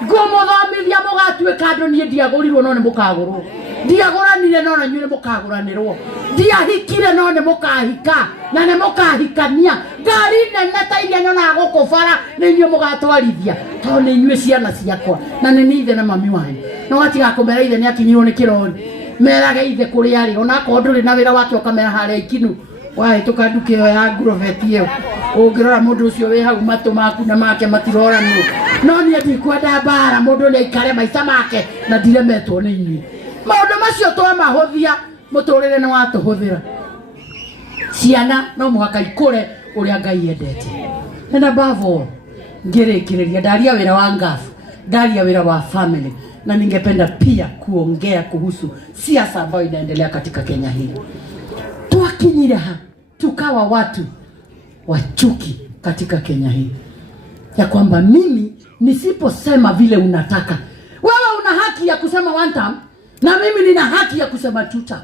ngumuthomithia mugatuika andu nie ndiagurirwo no ni mukagurwo ndiaguranire no na nyuĩ mukaguranirwo ndiahikire no ni mukahika na ni mukahikania ngari nene ta iria nyonaga guku bara ni inyuĩ mugatwarithia to ni inyuĩ ciana ciakwa na ni ithe na mami wanyu no atiga kumera ithe ni akinyirwo ni kirori merage ithe kuria ari ona ko nduri na wira wake ukamera haria ikinu wahituka nduki yo ya Grovet iyo ungirora mundu ucio wi hau matu maku na make matiroranu no nie ndikwenda bara mundu ni ikare maica make na ndiremetwo ni inyuĩ maundu macio twamahuthia muturire ni watuhuthira ciana no muhaka ikure uria Ngai endete. And above all, ngerekereria ndaria wira wa ngafu, ndaria wira wa family, na ningependa pia kuongea kuhusu siasa ambayo inaendelea katika Kenya hii. Tuakinyira tukawa watu wa chuki katika Kenya hii, ya kwamba mimi nisiposema vile unataka, wewe una haki ya kusema one term na mimi nina haki ya kusema two term,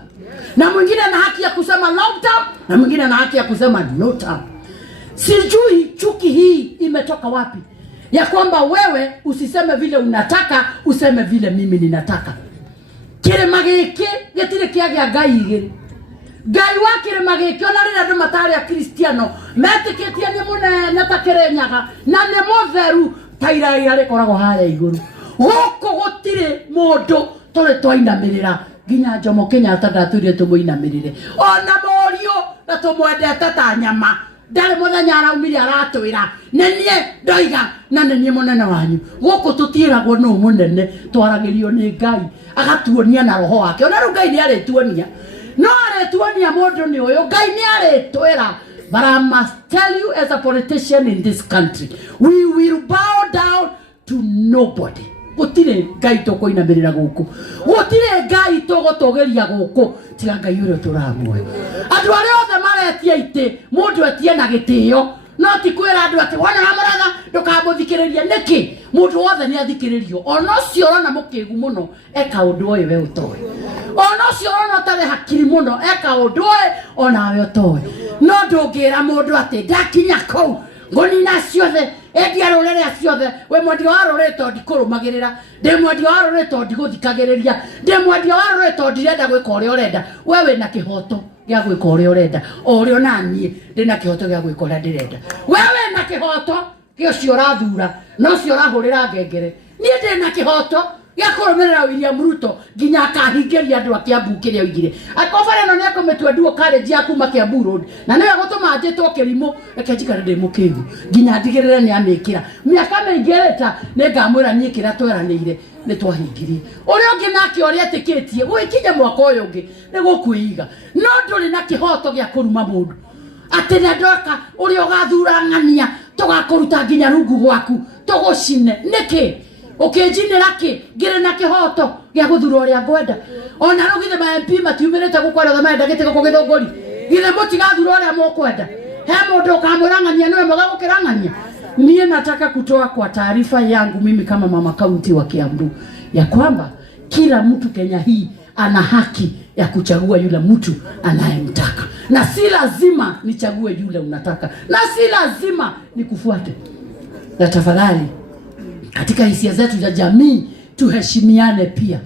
na mwingine ana haki ya kusema long term na mwingine ana haki ya kusema no term. Sijui chuki hii imetoka wapi, ya kwamba wewe usiseme vile unataka, useme vile mimi ninataka. Kile mageke yetire kiaga Ngai igiri, Ngai wa kile mageke ona rira andu matari ya Kristiano metiketie ni munene ta Kirenyaga na ni mutheru taira yale koragwo haya iguru. Goko gutire mundu tore twainamirira ginya Jomo Kenyatta ndatwire tumuinamirire ona morio na tumwendete ta nyama. Dale muthenya araumire aratwira nenie ndoiga na nenie munene wanyu. Goko tutiragwo no munene, twaragirio ni Ngai agatuonia na roho wake. Ona ru Ngai ni arituonia, no arituonia mundu ni uyu, Ngai ni aritwira. But I must tell you, as a politician in this country, we will bow down to nobody. Gutire Ngai tukuinamirira guku, gutire Ngai tugutogeria guku tiga Ngai uria turamwe. Andu aria othe maretia ite mundu etie na gitio, no ti kwira andu ati wona amaraga ndukamuthikiriria niki. Mundu wothe ni athikiririo, ono cio rona mukigu muno eka undu oyo we utoe, ono cio rona tare hakiri muno eka undu oyo ona we utoe. No ndungira mundu ati ndakinya kou ngoni na ciothe endia rurere ciothe, we mwendia wa rurere tondi kurumagirira, ndi mwendia wa rurere tondi guthikagiriria, ndi mwendia wa rurere tondi renda gwika uria urenda. Wewe na kihoto gya gwika uria urenda, uria nani ndina kihoto gya gwika uria ndirenda. Wewe na kihoto gyo cio rathura no cio rahurira ngengere, ni ndina kihoto gya kurumirira William Ruto ginya akahingeria andu akiambu kiria oigire akobare no niako metwa duo college ya kuma Kiambu Road na niwe gutuma njitwo kirimo reke njikare ndi mukingu ginya ndigirire ni amikira miaka meingereta ningamwira ni kira tweranire ni twahingirie uria ungi nake uria etikitie gwikinya mwaka uyu ungi ni gukuiga no nduri na kihoto gya kuruma mundu ati ndoka uria ugathura ngania tugakuruta ginya rungu gwaku tugucine niki ukijinira ki ngire na kihoto gya guthura uria ngwenda. Ona rugithe ma MP matiumirite gukwara thamaenda gitiko kugithongori githe mutigathura uria mukwenda. He mundu kamurangania niwe mwaga gukirangania. Mie nataka kutoa kwa taarifa yangu mimi kama mama kaunti wa Kiambu ya kwamba kila mtu Kenya hii ana haki ya kuchagua yule mtu anayemtaka, na si lazima nichague yule unataka, na si lazima nikufuate. Na tafadhali katika hisia zetu za jamii tuheshimiane pia.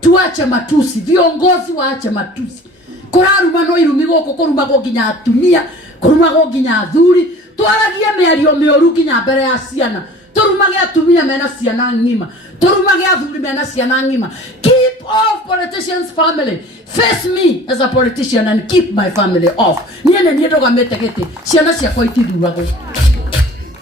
Tuache matusi, viongozi waache matusi. Kuraruma no irumi goko kuruma go ginya atumia, kuruma go ginya athuri, twaragie meario meoru ginya mbere ya ciana. Turumage atumia mena ciana ngima, turumage athuri mena ciana ngima. Keep off politicians' family. Face me as a politician and keep my family off. Niene ndogamete gete ciana ciakwa itithuragwo.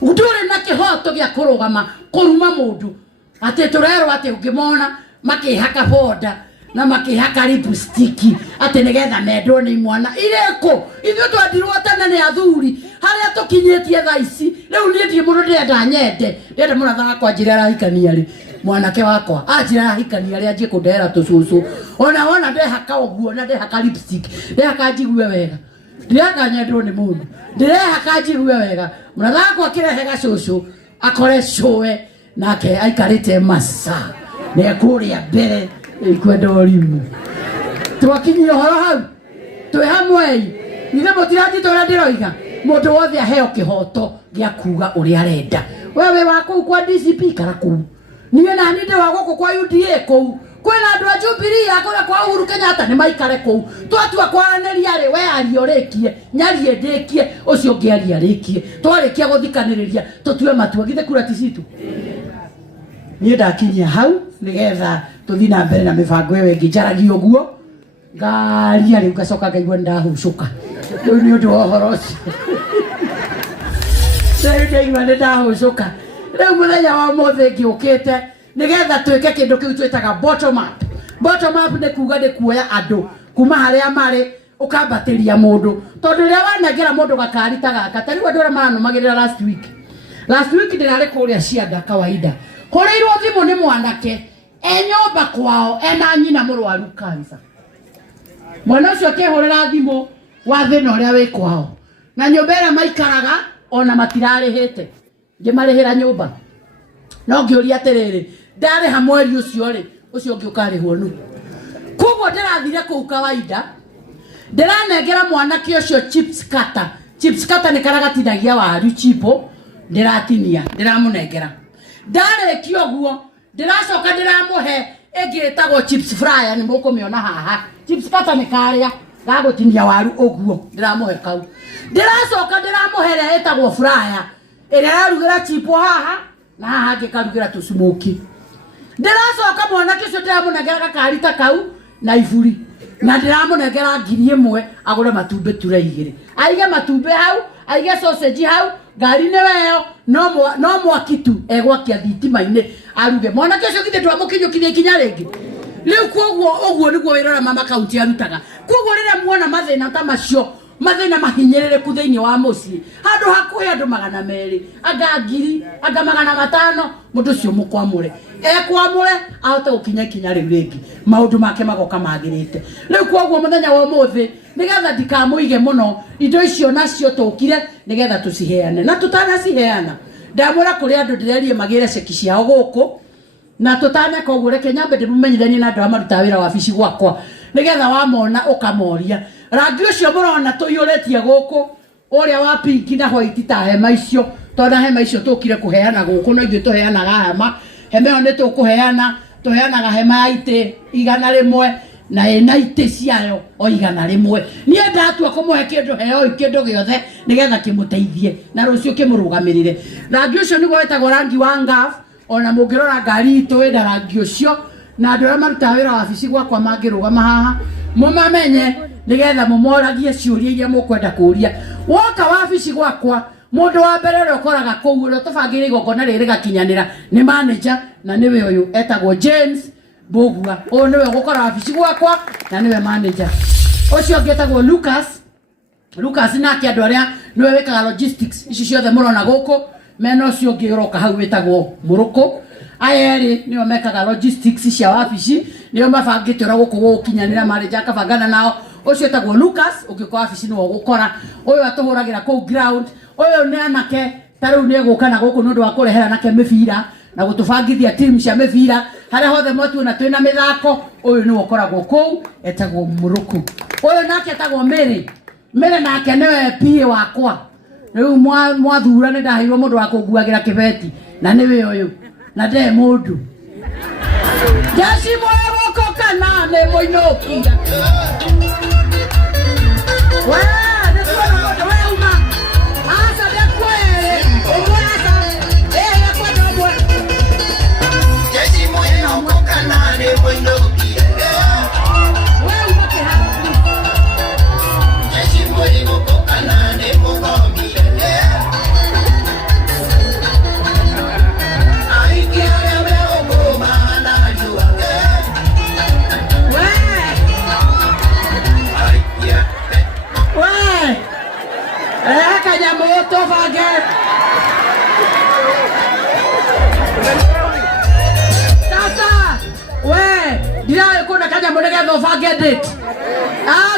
Udure na kihoto gya kurugama kuruma mundu ate turero ate ungimona makihaka boda na makihaka lipstick ate nigetha mendo ni mwana ireko ithu twandirwo tene ni athuri haria tukinyetie thaici riu niethie mundu ndenda nyende ndenda muna thaka kwa njira rahikania ri mwanake wakwa ajira rahikania ri anjie kundera tucucu ona ndehaka uguo na ndehaka lipstick ndehaka njigwe wega ndehaka nyendwo ni mundu ndehaka njigwe wega mwana kwa kirehe gacucu akore showe nake aikarite masa ne kuria mbere ikwenda orimu twakinyio horo hau twe hamwe ithe mutirathi tora ndiroiga mundu wothe aheo kihoto gya kuga uria arenda. Wewe wako kwa DCP kara ku niwe na ninde wako kwa UDA ku kwena andu a Jubilee akora kwa Uhuru Kenyatta ni maikare ku twatua kwaranĩria ri we ariorekie nyari endekie ucio ngiari arikie twarikia guthikaniriria tutue matua githe kura ticitu ni ndakinyia hau nigetha tuthi na mbere na mibango ewe ngijaragi uguo ngari ari ngacoka ngaigua ndahucuka riu ni undu ohoro ucio ndaigua ndahucuka riu muthenya wa mothe ngiukite nigetha twike kindu kiu twitaga bottom up. Bottom up ni kuga ni kuoya andu kuma haria mari ukambateria mundu tondu ria wanengera mundu gakarita gaka tari wandu ria maranumagirira last week ndirari kuria cianda kawaida kureirwo thimu ni mwanake nyumba kwao ena nyina murwaru kansa mwana ucio akihurira thimu wa thina uria wi kwao na nyumba ira maikaraga ona matirarihite ngimarihira nyumba no ngiuria atiriri ndariha mweri ucio ri ucio ngi ukarihwo nu koguo ndirathire kuu kawaida ndiranengera mwanake ucio chips cutter ni karagatinagia waru chipo ndiratinia ndiramunengera ndarekio guo ndiracoka ndiramuhe ingitagwo chips fryer ni mukumiona haha chips cutter ni karia gagotinia waru uguo ndiramuhe kau ndiracoka ndiramuhe ria itagwo fryer ira yarugira chipo haha na haha ngikarugira tusumoki ndiracoka mwanake ucio ndiramunengera gakarita kau na iburi na ndiramunengera 1,000 agure matumbe ture 2 aige matumbe hau aige sausage hau ngari ne weyo no mwakitu egwakia thitima-ini aruge mwanake ucio githe twamukinyukirie kinya ringi riu koguo uguo niguo wirora mama kaunti arutaga koguo riria muona mathina ta macio mathina mahinyirire ku thiini wa mucii handu hakuhi andu 200 anga 1,000 anga 500 mundu ucio mukwamure ekwamure ahote gukinya kinya riu ringi maundu make magoka magirite riu koguo muthenya wa umuthi nigetha ndikamuige muno indo icio nacio tukire nigetha tuciheane na tutanaciheana ndamura kuri andu ndirerie magire ceki ciao guku na tutane koguo reke nyambe ndimumenyithanie na andu amaruta wira wa bici gwakwa nigetha wamona ukamoria rangi ucio murona tuyuretie guku uria wa pink na white ta hema icio tonda hema icio tukire kuheana guku no ithu tuheanaga hema yo ni tukuheana tuheanaga hema ya ite 100 na ena ite ciayo o 100 nie ndatua kumuhe kindu heo kindu giothe nigetha kimuteithie na rucio kimurugamirire rangi ucio niguo wetagwo rangi wa ngaf ona mungirora ngari itu wenda rangi ucio na andu aria maruta wira wa bici gwakwa mangirugama haha mumamenye nigetha mumoragie ciuria iria mukwenda kuria woka wa bici gwakwa mundu wa mbere uri ukoraga kuu uri tubangire igongona riri gakinyanira ni manager na niwe uyu etagwo James Bogua o niwe gukora wa bici gwakwa na niwe manager ucio ngetagwo Lucas nake andu aria niwe wikaga logistics ici ciothe murona guku mena ucio ngiroka hau wetagwo Muruko aya eri niyo mekaga logistics cia wabici niyo mabangite ora guku gukinyanira manager akabangana nao ucio etagwo Lucas ukikora wabici niwo gukora uyu atuhuragira ku ground uyu ni anake taru ni guka na guku nundu wa kurehera nake mibira na gutubangithia team cia mibira haria hothe mwatu na twina mithako uyu niwo koragwo ku etagwo Muruku uyu nake etagwo Mary nake niwe PA wakwa riu mwathura ni ndaheirwo mundu wa kunguagira kibeti na niwe uyu na nde mundu jeshi moyo wako kana ne moinoki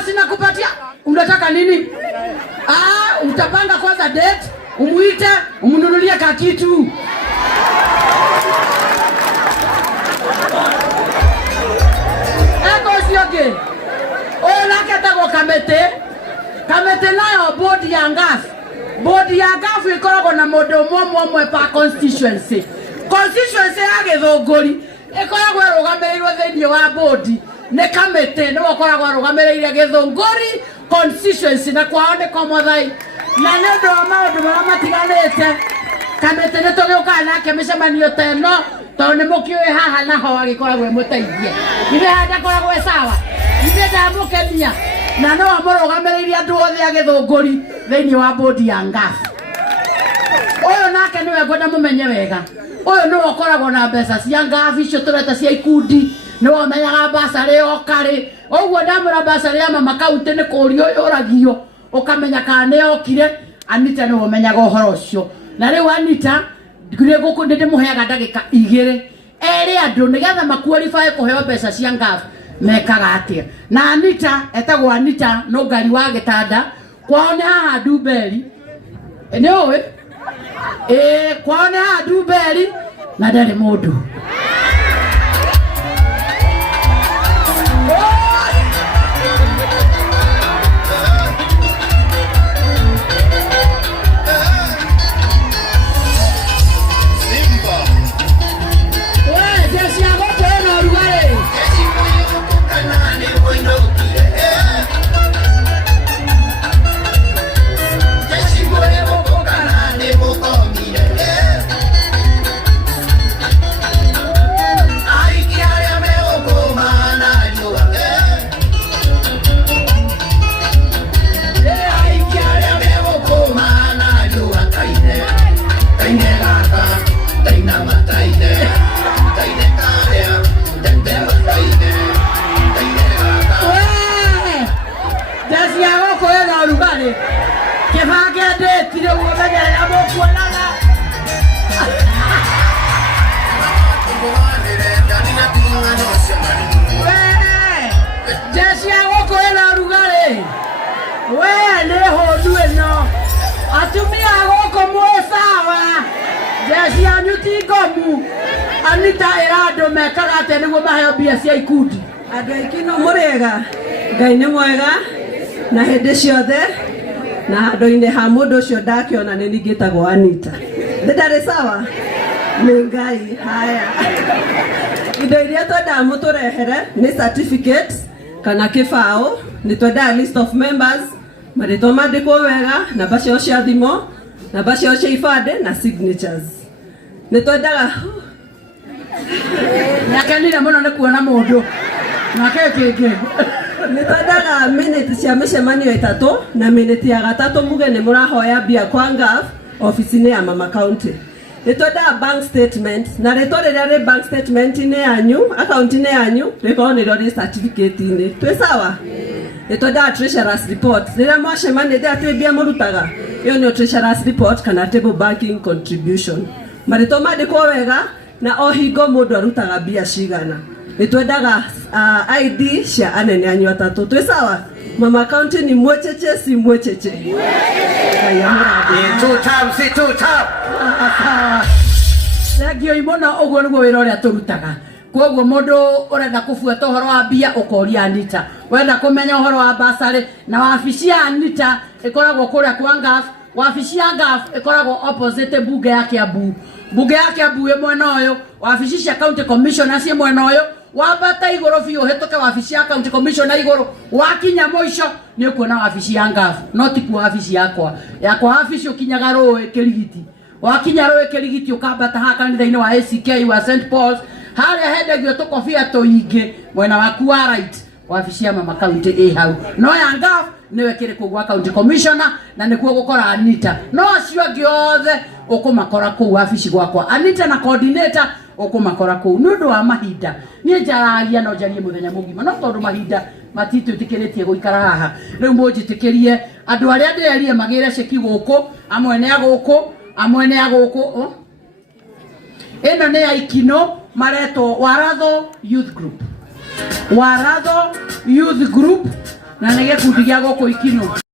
sina kupatia unataka nini? Utapanga kwanza date, umuite, umnunulie kakitu. Eko sioge. Ola ketagwo Kamete nayo body ya ngafu. Body ya ngafu ikoragwo na mundu mwe pa constituency. Constituency ya Githunguri ikoragwo rugamiriro thiini wa body. Ne Kamete no wakoragwo rugamirire Githunguri constituency na kwao ni Komothai. Na nendo wa maundu mara matiganite Kamete ne tugiuka nake micemanio teno to ni mukiwe haha naho agikoragwo muteithie ibe handa koragwo sawa ibe ndamukenia na no amurugamiririe andu othe a Githunguri thiini wa bodi ya ngafu. Uyu nake niwe ngwenda mumenye wega uyu no wakoragwo na mbeca cia ngafu icio tureta cia ikundi no wamenyaga basarĩ okarĩ ũguo ndamũra basarĩ ya mama kaunti nĩ kũũrio yũragio ũkamenya kana nĩ okire. Anita nĩ ũmenyaga ũhoro ũcio na rĩu Anita ngire gũkũ ndĩmũheaga ndagĩka 2 erĩ andũ nĩgetha maqualify kũheo mbeca cia ngafu mekaga atĩa. Na Anita etagwo Anita no ngari wa gĩtanda kwao nĩ haha Ndumberi nĩ ũĩ kwao nĩ haha Ndumberi na ndarĩ mũndũ. Atumia gũkũ mwĩ sawa jeshi yanyu ti ngomu. Anita ĩra andũ mekaga atĩa nĩguo maheo mbia cia ikundi? Andũ aingĩ no mũrĩega, Ngai nĩ mwega na hĩndĩ ciothe na handũ-inĩ ha mũndũ ũcio ndakĩona nĩ ningĩtagwo Anita. Ndarĩ sawa? Nĩ Ngai. Haya, indo iria twendaga mũtũrehere nĩ certificate kana kĩbaũ, nĩ twendaga list of members, marĩtwa mandĩkwo wega, namba ciao cia thimũ, namba ciao cia ibandĩ na signatures. Nĩ twendaga nĩakenire mũno nĩ kuona mũndũ nake kĩngĩ. Nĩ twendaga minute cia mĩcemanio 3 na minute ya 3 muge nĩ mũrahoya mbia kwa ngaf ofici-inĩ ya mama county. Nĩ twendaga bank statement na rĩtwa rĩrĩa rĩ bank statement-inĩ yanyu, account-inĩ yanyu rĩkorwo nĩrĩo rĩ certificate-inĩ. Twĩ sawa? Nĩ twendaga treasurer's report rĩrĩa mwacemanĩria atĩ mbia mũrutaga, ĩyo nĩyo treasurer's report kana table banking contribution. Marĩtwa mandĩkwo wega na o hingo mũndũ arutaga mbia cigana. Nĩ twendaga ID cia anene anyu 3. Twĩ sawa? Mama county ni mwecheche si mwecheche? Thengio imona ũguo nĩguo wĩra ũrĩa tũrutaga. Koguo mũndũ ũrenda kũbuata ũhoro wa mbia ũkoria Anita, wenda kũmenya ũhoro wa basarĩ na wabici ya Anita ĩkoragwo kũrĩa kwa ngaf. Wabici ya ngaf ĩkoragwo opposite bunge ya Kiambu. Bunge ya Kiambu ĩ mwena ũyũ, wabici cia county commissioner ciĩ mwena ũyũ. Wambata igũrũ biũ ũhĩtũke wabici ya county commissioner igũrũ, wakinya mũico nĩ ũkuona wabici ya ngaf, no ti kuo wabici yakwa. Yakwa wabici ũkinyaga Rũĩ Kĩrigiti. Wakinya Rũĩ Kĩrigiti ũkambata haha kanitha-inĩ wa ACK wa St Paul's, harĩa hendagio tũkobia tũingĩ mwena waku wa right. Wabici ya mama county ĩ hau. No ya ngaf nĩwe kĩrĩ kũu gwa county commissioner na nĩkuo gũkora Anita. No acio angĩ othe ũkũmakora kũu wabici gwakwa. Anita na coordinator ũkũmakora kũu. Nĩ ũndũ wa mahinda niĩ njaragia no njarie mũthenya mũgima, no tondũ mahinda matitwĩtĩkĩrĩtie gũikara haha, rĩu mũnjĩtĩkĩrie andũ arĩa ndĩrerire magĩre ceki gũkũ, amwe nĩ agũkũ, amwe nĩ agũkũ. Ĩno nĩ ya Ikino, maretwo Waratho Youth Group. Waratho Youth Group na nĩ gĩkundi gĩa gũkũ Ikino.